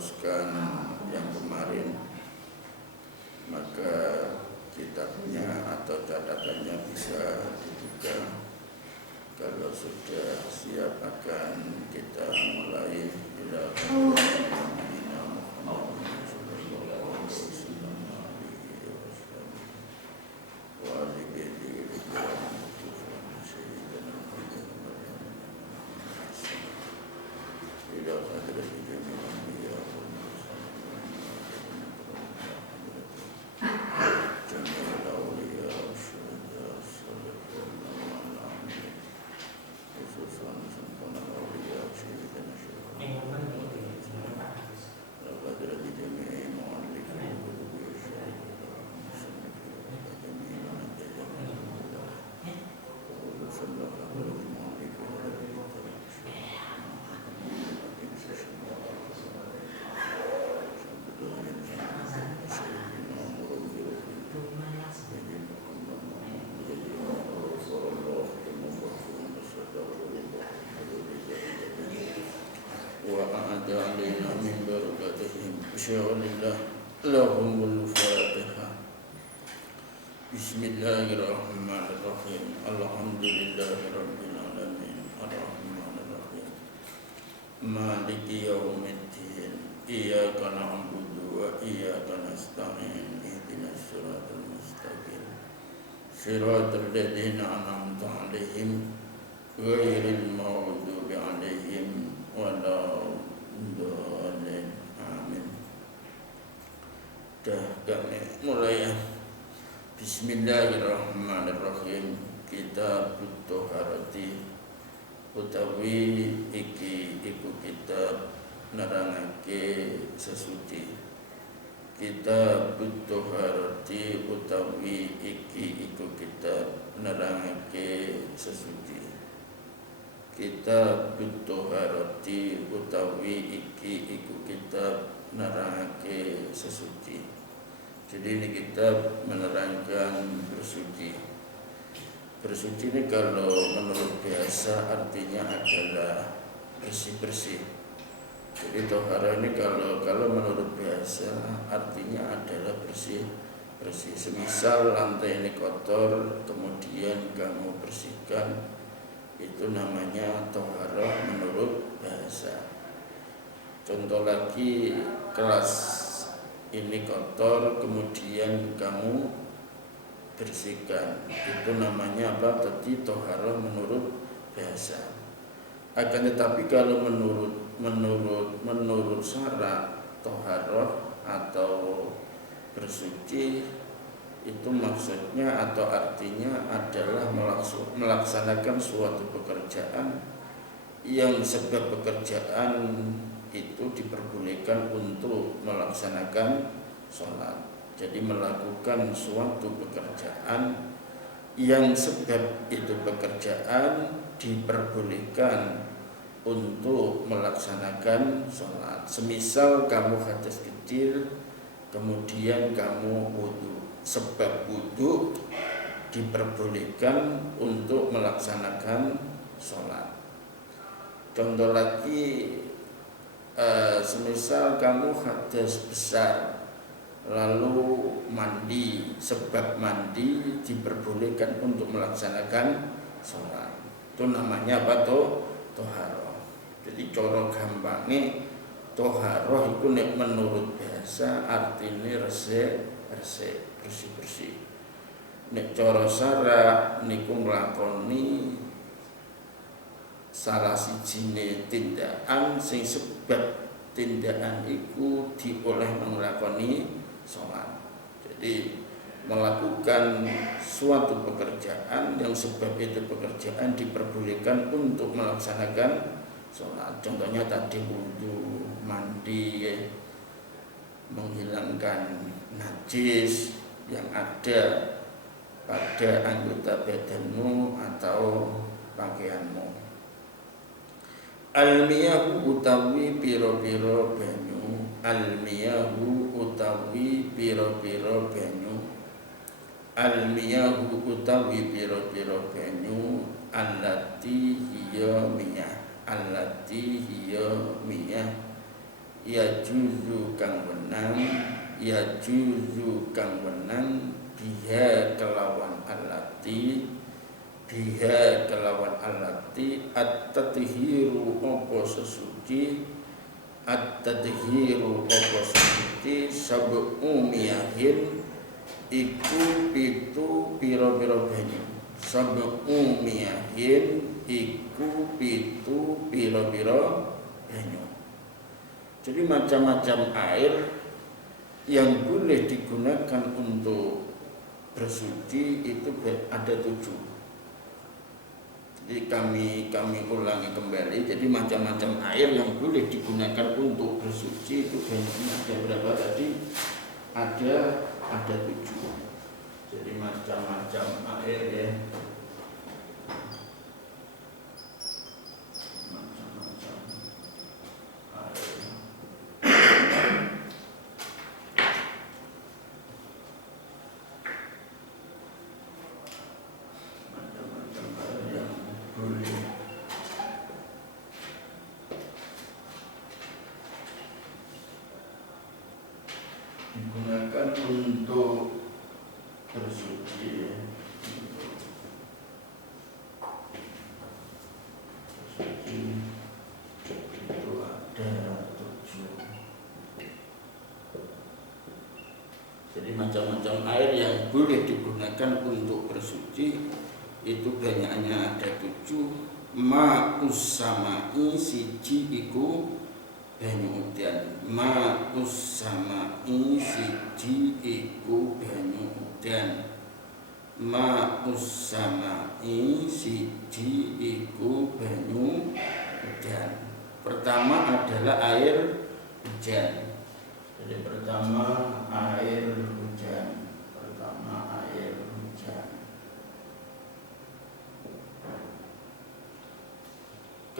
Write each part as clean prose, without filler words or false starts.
meneruskan yang kemarin, maka kitabnya atau catatannya bisa dibuka. Kalau sudah siap akan kita mulai. علينا من بركاتهم بشأن الله لهم الفاتحة. بسم الله الرحمن الرحيم. الحمد لله رب العالمين الرحمن الرحيم مالك يوم الدين إياك نعبد وإياك نستعين اهدنا الصراط المستقيم صراط الذين أنعمت عليهم غير المغضوب عليهم ولا الضالين آمين. Kami mulai ya. Bismillahirrahmanirrahim. Kitab Thaharati utawi iki iku kitab nerangake sesuci. Kitab Thaharati utawi iki iku kitab nerangake sesuci. Kitab Thaharati utawi iki iku kitab nerangake sesuci. Jadi ini kitab menerangkan bersuci. Bersuci ini kalau menurut biasa artinya adalah bersih-bersih. Jadi tohara ini kalau menurut biasa artinya adalah bersih-bersih. Semisal lantai ini kotor, kemudian kamu bersihkan, itu namanya tohara menurut bahasa. Contoh lagi, kelas ini kotor, kemudian kamu bersihkan, itu namanya apa? Tadi tohara menurut bahasa. Akan tetapi kalau menurut syarak tohara atau bersuci itu maksudnya atau artinya adalah melaksanakan suatu pekerjaan yang sebab pekerjaan itu diperbolehkan untuk melaksanakan sholat. Jadi melakukan suatu pekerjaan yang sebab itu pekerjaan diperbolehkan untuk melaksanakan sholat. Semisal kamu hadas kecil, kemudian kamu wudu. Sebab wudu diperbolehkan untuk melaksanakan sholat. Contoh lagi, semisal kamu hadas besar lalu mandi, sebab mandi diperbolehkan untuk melaksanakan sholat, itu namanya apa? Toharoh. Jadi coro gampangnya toharoh itu menurut bahasa artinya resik, bersih-bersih. Nek coro syara niku nglakoni salah sijine tindakan sing sebab tindakan iku dioleh menglakoni sholat. Jadi melakukan suatu pekerjaan yang sebab itu pekerjaan diperbolehkan untuk melaksanakan sholat. Contohnya tadi wudu, mandi, menghilangkan najis yang ada pada anggota badanmu atau pakaianmu. Al-miyahu utawi piro-piro banyu. Al-miyahu utawi piro-piro banyu. Al-miyahu utawi piro-piro banyu. Allati hiya miyah. Allati hiya miyah. ya juzu kang wenang, ya juzu kang wenang biha kelawan alati, biha kelawan alati at-tadhiru apa sesuci, at-tadhiru apa sesuci sab'u miyahin iku pitu pira-pira banyu, sab'u miyahin iku pitu pira-pira banyu. Jadi macam-macam air yang boleh digunakan untuk bersuci itu ada 7. Jadi kami ulangi kembali. Jadi macam-macam air yang boleh digunakan untuk bersuci itu banyaknya ada berapa tadi? Ada 7. Jadi macam-macam air ya. Digunakan untuk bersuci. Bersuci itu ada 7. Jadi macam-macam air yang boleh digunakan untuk bersuci itu banyaknya ada 7. Ma'us samai siji iku banyu udan, ma'us samai siji iku banyu udan, ma'us samai siji iku banyu udan. Pertama adalah air hujan. Jadi pertama air hujan, pertama air hujan.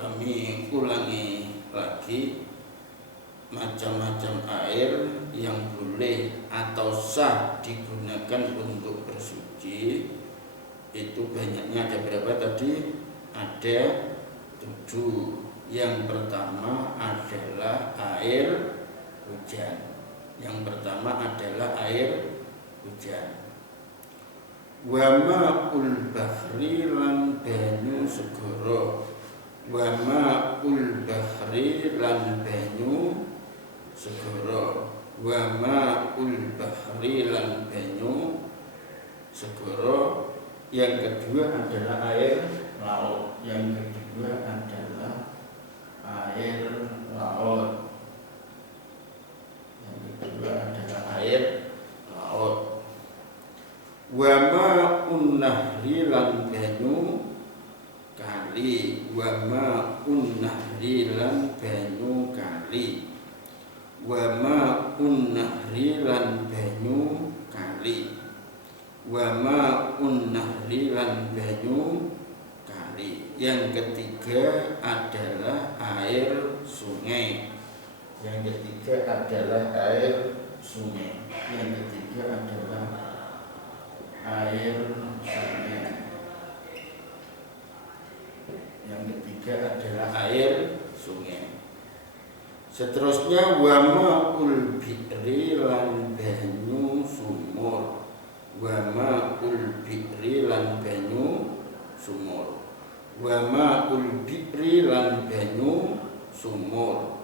Kami ulangi lagi. Macam-macam air yang boleh atau sah digunakan untuk bersuci itu banyaknya ada berapa tadi? Ada 7. Yang pertama adalah air hujan. Yang pertama adalah air hujan. Wa ma'ul bahri lan banyu segara. Wa ma'ul bahri lan banyu segara. Wa ma'ul bahri lan banyu segara. Yang kedua adalah air laut. Yang kedua adalah air laut. Yang kedua adalah air laut. Wa ma'un nahri lan banyu kali. Wa ma'un nahri lan banyu kali. Wa ma'un nahri lan banyu kali. Wa ma'un nahri lan banyu kali. Yang ketiga adalah air sungai. Yang ketiga adalah air sungai. Yang ketiga adalah air sungai. Yang ketiga adalah air sungai. Seterusnya wa ma'ul bi'ri lan banyu sumur. Wa ma'ul bi'ri lan banyu sumur. Wa ma'ul bi'ri lan banyu sumur.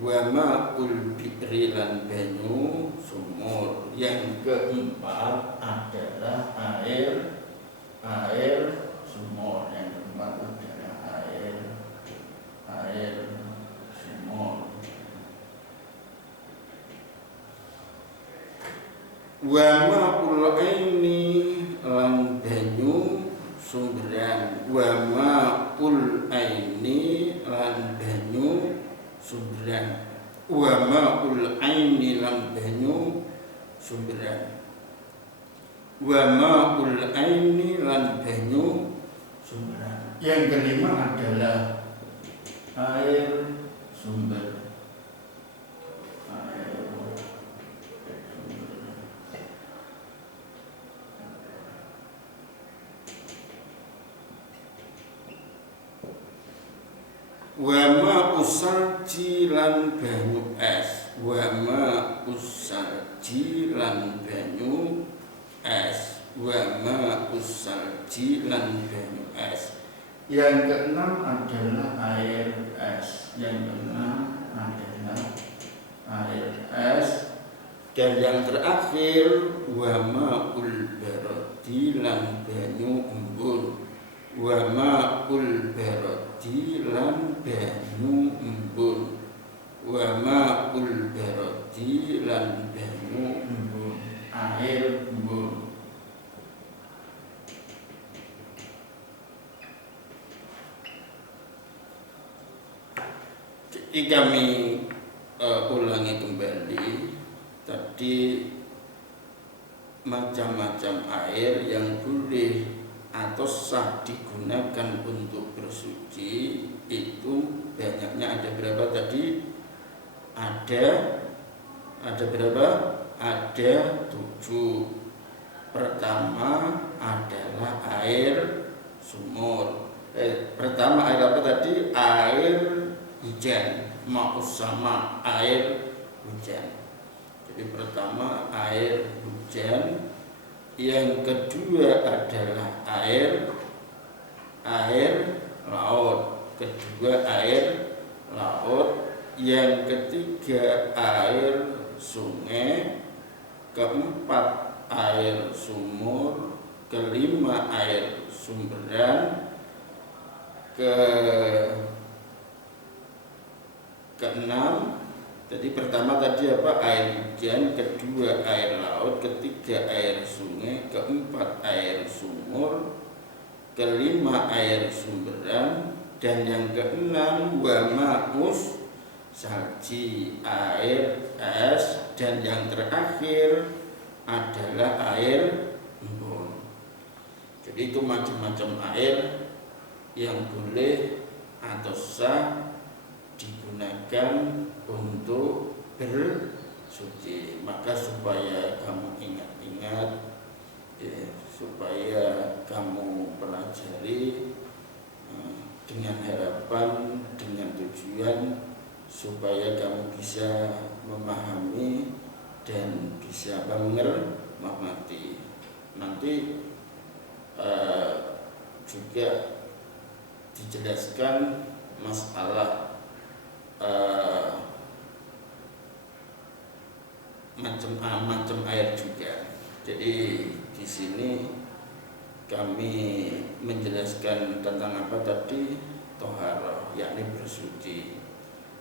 Wa ma'ul bi'ri lan banyu sumur. Yang keempat adalah air sumur. Yang keempat adalah air sumur. Wa ma'ul aini lan banyu sumberan. Wa ma'ul aini lan banyu sumberan. Wa ma'ul aini lan banyu sumberan. Wa ma'ul aini lan banyu sumberan. Yang kelima adalah air sumber. Wa ma usalji lan banyu es. Wa ma usalji lan banyu es. Wa ma usalji lan banyu es. Yang keenam adalah air es. Yang keenam adalah air es. Dan yang terakhir wa ma'ul baradi lan banyu embun. Wa ma'ul baradi lan banyu embun. Wa ma'ul baradi lan banyu embun. Air embun. Jadi kami ulangi kembali. Tadi macam-macam air yang boleh atau sah digunakan untuk bersuci itu banyaknya ada berapa tadi? Ada berapa? Ada 7. Pertama adalah air sumur. Pertama air apa tadi? Air hujan, ma'us sama, air hujan. Jadi pertama air hujan, yang kedua adalah air laut, kedua air laut, yang ketiga air sungai, keempat air sumur, kelima air sumberan, keenam. Jadi pertama tadi apa? Air hujan, kedua air laut, ketiga air sungai, keempat air sumur, kelima air sumberan, dan yang keenam wa ma'us salji, air es, dan yang terakhir adalah air embun. Jadi itu macam-macam air yang boleh atau sah digunakan untuk bersuci. Maka supaya kamu ingat-ingat, supaya kamu pelajari dengan harapan, dengan tujuan supaya kamu bisa memahami dan bisa mengerti. Nanti juga dijelaskan masalah macam air juga. Jadi di sini kami menjelaskan tentang apa tadi? Toharoh, yakni bersuci.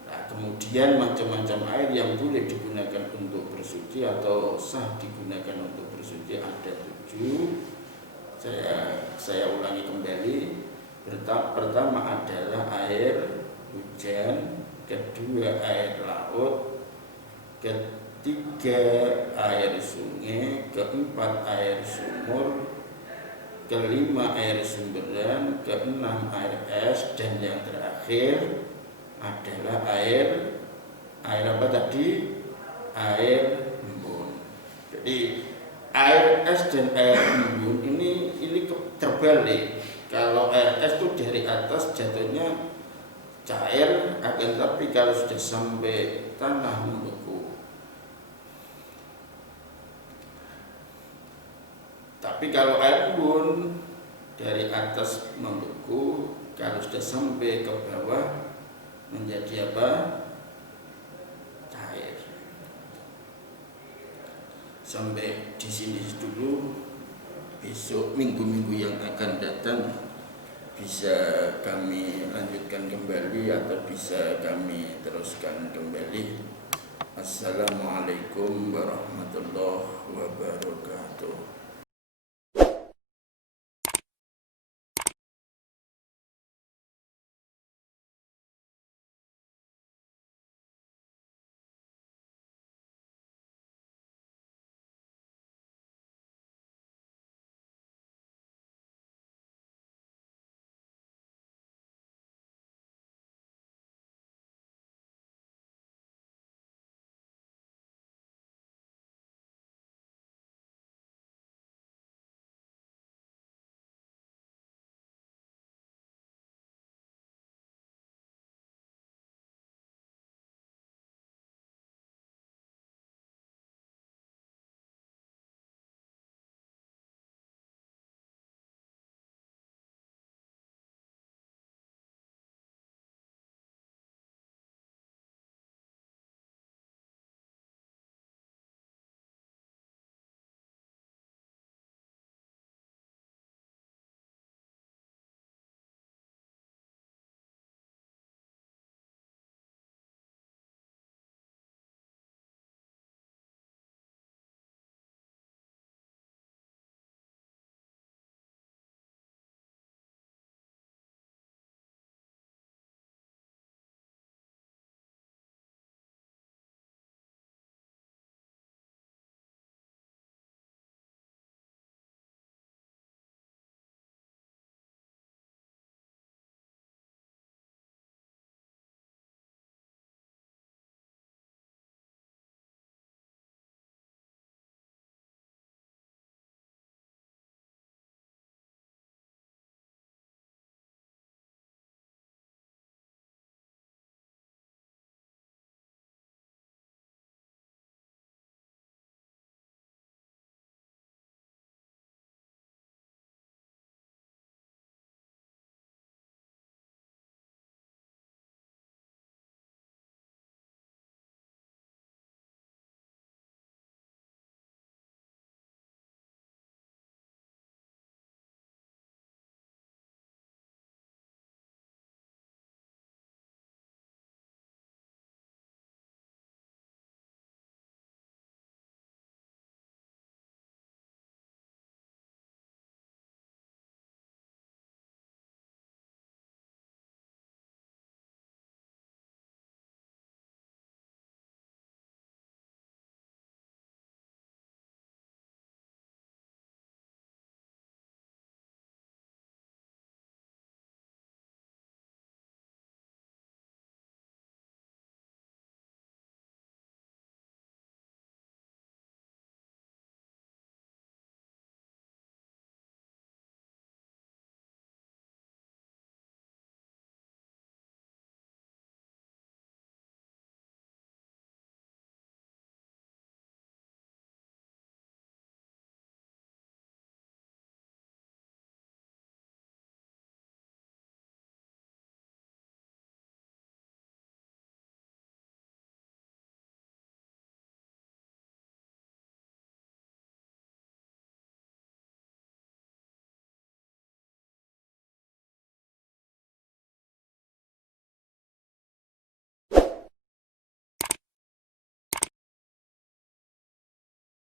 Nah, kemudian macam-macam air yang boleh digunakan untuk bersuci atau sah digunakan untuk bersuci ada 7. Saya ulangi kembali. Pertama adalah air hujan, kedua air laut, ketiga air sungai, keempat air sumur, kelima air sumberan, keenam air es, dan yang terakhir adalah air apa tadi? Air embun. Jadi air es dan air embun ini terbalik. Kalau air es itu dari atas jatuhnya cair, akan tapi kalau sudah sampai tanah membeku. Tapi kalau air embun dari atas membeku, kalau sudah sampai ke bawah menjadi apa? Cair. Sampai di sini dulu. Besok minggu-minggu yang akan datang bisa kami lanjutkan kembali atau bisa kami teruskan kembali. Assalamualaikum warahmatullahi wabarakatuh.